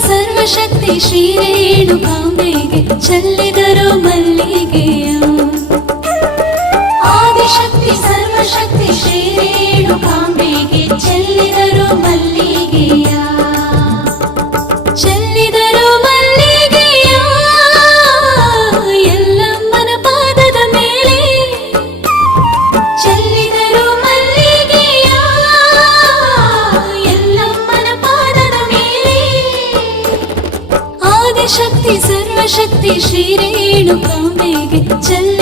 ಸರ್ವಶಕ್ತಿ ಶ್ರೀ ರೇಣುಕಾಂಬೆಗೆ ಚೆಲ್ಲಿದರು ಮಲ್ಲಿಗೆಯ. ಆದಿಶಕ್ತಿ ಸರ್ವಶಕ್ತಿ ಶ್ರೀ ರೇಣುಕಾಂಬೆಗೆ ಚೆಲ್ಲಿದರು ಮಲ್ಲಿಗೆಯ. ಚೆಲ್ಲಿದರು ಮಲ್ಲಿಗೆಯ ಎಲ್ಲಮ್ಮನ ಪಾದದ ಮೇಲೆ. ಚೆಲ್ಲಿದರು ಮಲ್ಲಿಗೆಯ ಎಲ್ಲಮ್ಮನ ಪಾದದ ಮೇಲೆ. ಆದಿಶಕ್ತಿ ಸರ್ವಶಕ್ತಿ ಶ್ರೀ ರೇಣುಕಾಂಬೆಗೆ ಚೆಲ್ಲಿ